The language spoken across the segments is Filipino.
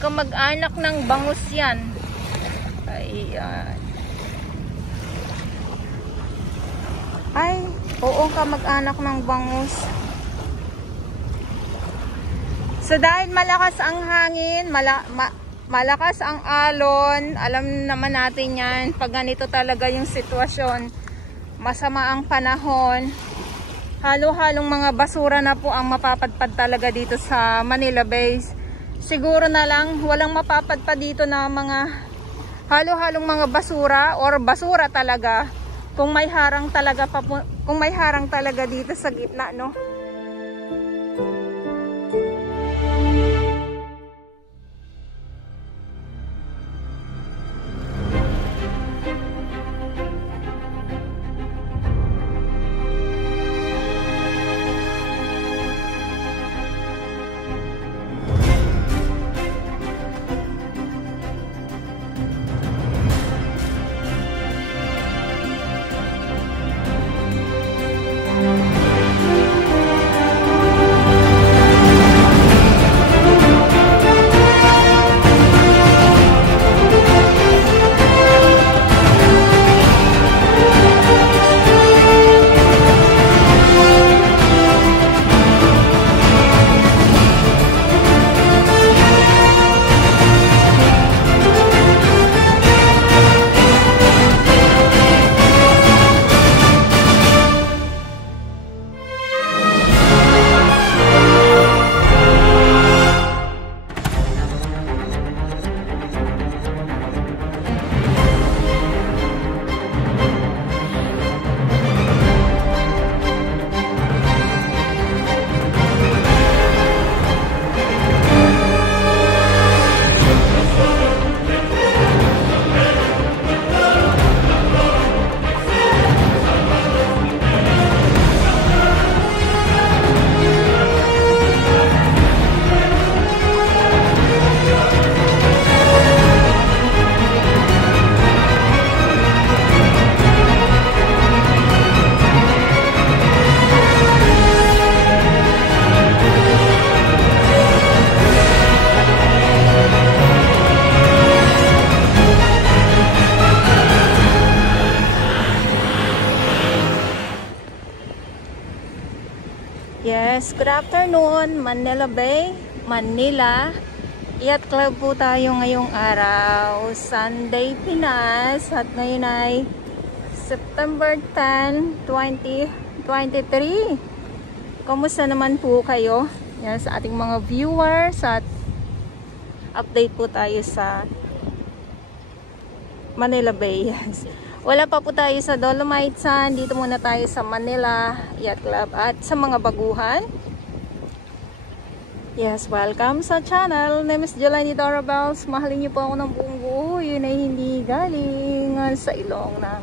Kamag-anak ng bangus yan. Ayan. Ay, oo, kamag-anak ng bangus. So dahil malakas ang hangin, malakas ang alon, alam naman natin yan, pag ganito talaga yung sitwasyon, masama ang panahon, halo-halong mga basura na po ang mapapadpad talaga dito sa Manila Bay. Siguro na lang walang mapapadpad dito na mga halo-halong mga basura or basura talaga kung may harang talaga dito sa gitna, no? Yes, good afternoon, Manila Bay, Manila. Yacht Club po tayo ngayong araw, Sunday, Pinas. At ngayon ay September 10, 2023. Kamusta naman po kayo? Yan, sa ating mga viewers. At update po tayo sa Manila Bay. Yes. Wala pa po tayo sa Dolomite Sand. Dito muna tayo sa Manila Yacht Club at sa mga baguhan. Yes, welcome sa channel. Name is Jelani Dorabels. Mahalin niyo po ako ng buong buo. Yun ay hindi galing sa ilong ng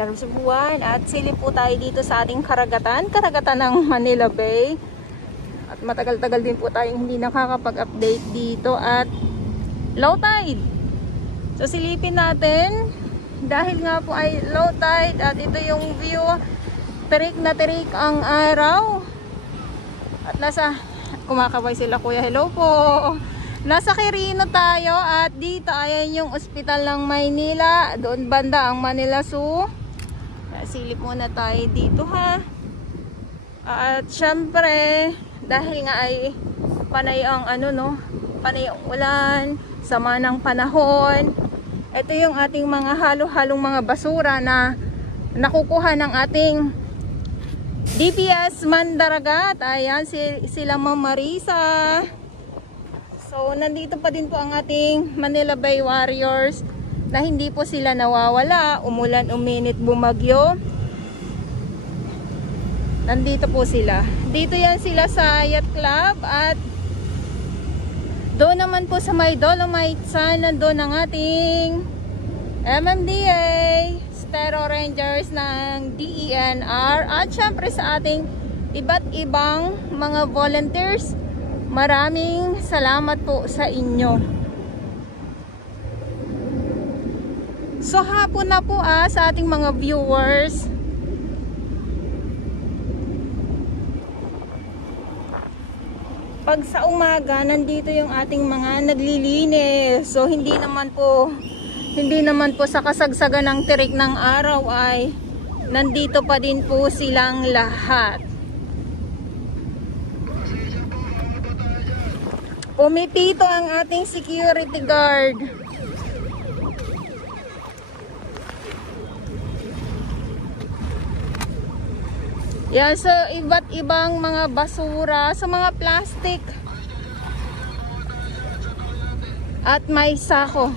Karusubuan. At silip po tayo dito sa ating karagatan ng Manila Bay. At matagal-tagal din po tayong hindi nakakapag-update dito. At low tide. So silipin natin. Dahil nga po ay low tide at ito yung view, tirik na tirik ang araw. At kumakabay sila kuya, hello po. Nasa Quirino tayo at dito ayan yung ospital ng Maynila. Doon banda ang Manila Zoo. Silip muna tayo dito ha. At syempre, dahil nga ay panay ang panay ang ulan, sama ng panahon. Ito yung ating mga halo-halong mga basura na nakukuha ng ating DPS Mandaragat. Ayan, sila Ma'am Marisa. So, nandito pa din po ang ating Manila Bay Warriors na hindi po sila nawawala. Umulan, uminit, bumagyo. Nandito po sila. Dito yan sila sa Yacht Club at doon naman po sa may Dolomite Sand, nandun ang ating MMDA, Stero Rangers ng DENR at syempre sa ating iba't ibang mga volunteers. Maraming salamat po sa inyo. So hapon na po sa ating mga viewers. pag sa umaga, nandito yung ating mga naglilinis. So, hindi naman po sa kasagsagan ng tirik ng araw ay nandito pa din po silang lahat. Pumipito ang ating security guard. Yan, so iba't ibang mga basura, sa mga plastic. At may sako.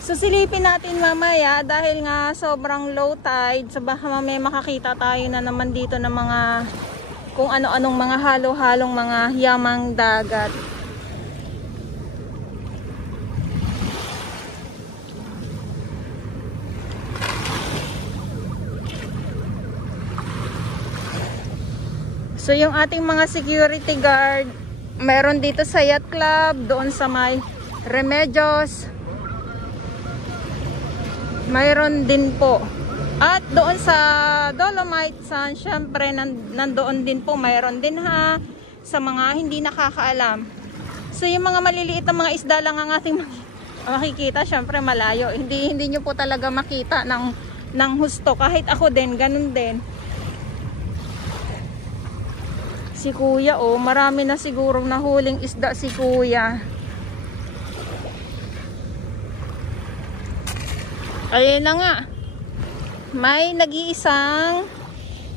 So silipin natin mamaya dahil nga sobrang low tide. So baka mamaya makakita tayo na naman dito ng mga kung ano-anong mga halo-halong mga yamang dagat. So yung ating mga security guard, meron dito sa Yacht Club, doon sa may Remedios, mayroon din po. At doon sa Dolomite Sun, syempre nandoon din po, mayroon din ha, sa mga hindi nakakaalam. So yung mga maliliit na mga isda lang ang ating makikita, syempre malayo. Hindi nyo po talaga makita ng husto. Kahit ako din, ganun din. Si Kuya, oh, marami na sigurong nahuling isda si Kuya. Ayun na nga. May nag-iisang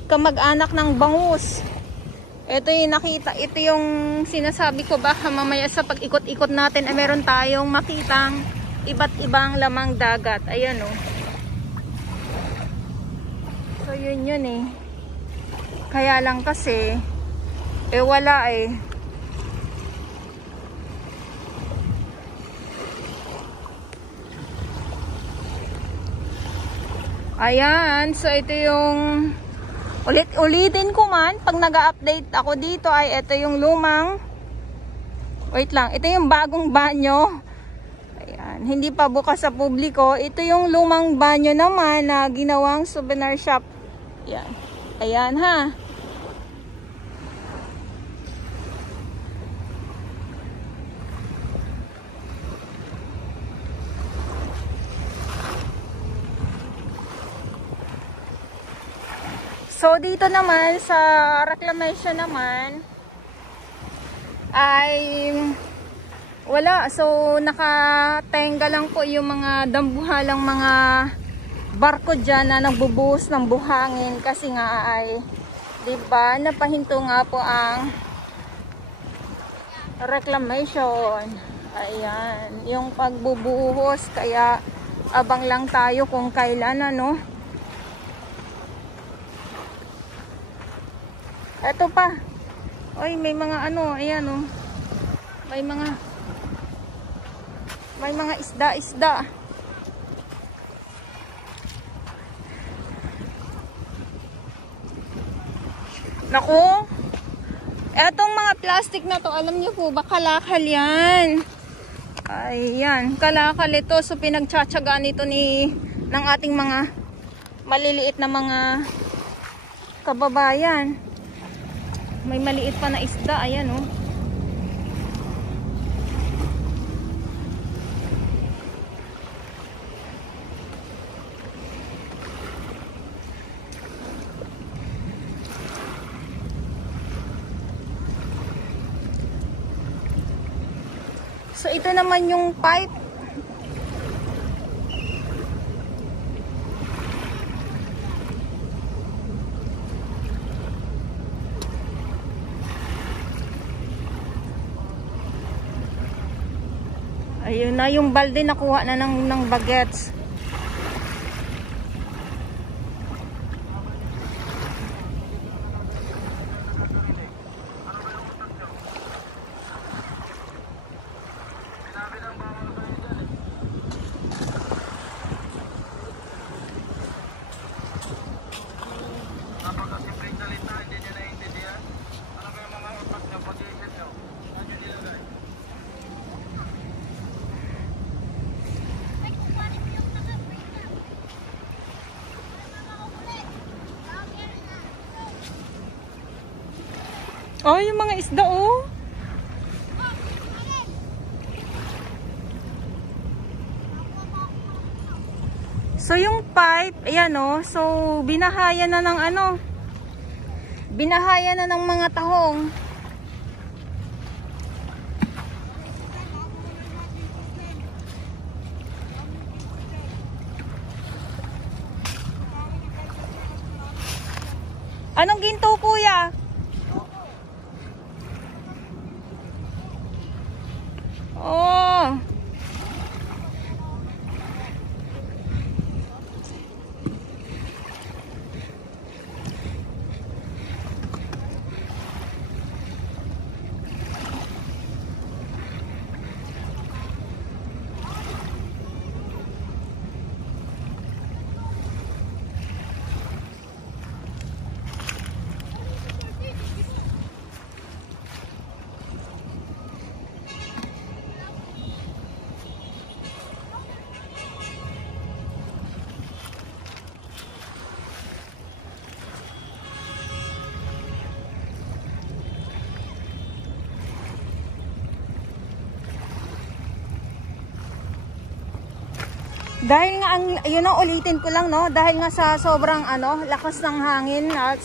kamag-anak ng bangus. Ito yung nakita, ito yung sinasabi ko, baka mamaya sa pag-ikot-ikot natin ay meron tayong makitang iba't ibang lamang dagat. Ayan, oh. So yun eh. Kaya lang kasi wala eh. Ayan, so ito yung ulitin ko man pag nag-update ako dito ay ito yung lumang, wait lang, ito yung bagong banyo. Ayan, hindi pa bukas sa publiko. Ito yung lumang banyo naman na ginawang souvenir shop. Ayan, ayan ha. So dito naman sa reclamation naman ay wala. So nakatenga lang po yung mga dambuhalang mga barko dyan na nagbubuhos ng buhangin kasi nga ay, diba, napahinto nga po ang reclamation. Ayan, yung pagbubuhos, kaya abang lang tayo kung kailan, ano. Ito pa. Oy, may mga ano, ayan oh. May mga isda-isda. Naku. Etong mga plastic na to, alam niyo po ba, kalakal yan. Ayan, kalakal ito. So pinagtsatsagaan ito ng ating mga maliliit na mga kababayan. May maliit pa na isda, ayan oh. So ito naman yung pipe. Ayun na, yung balde nakuha na ng bagets. Oh, yung mga isda, oh. So, yung pipe, ayan, oh. So, binahayan na ng ano. Binahayan na ng mga tahong. Anong ginto, kuya? Oh. Dahil nga yun ang ulitin ko lang, no, dahil nga sa sobrang lakas ng hangin at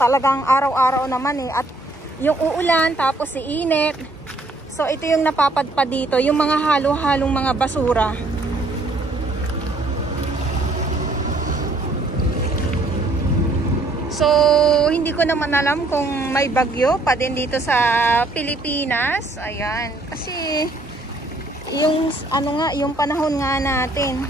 talagang araw-araw naman at yung uulan tapos si init. So ito yung napapadpad dito, yung mga halo-halong mga basura. So hindi ko naman alam kung may bagyo pa din dito sa Pilipinas. Ayan, kasi yung yung panahon nga natin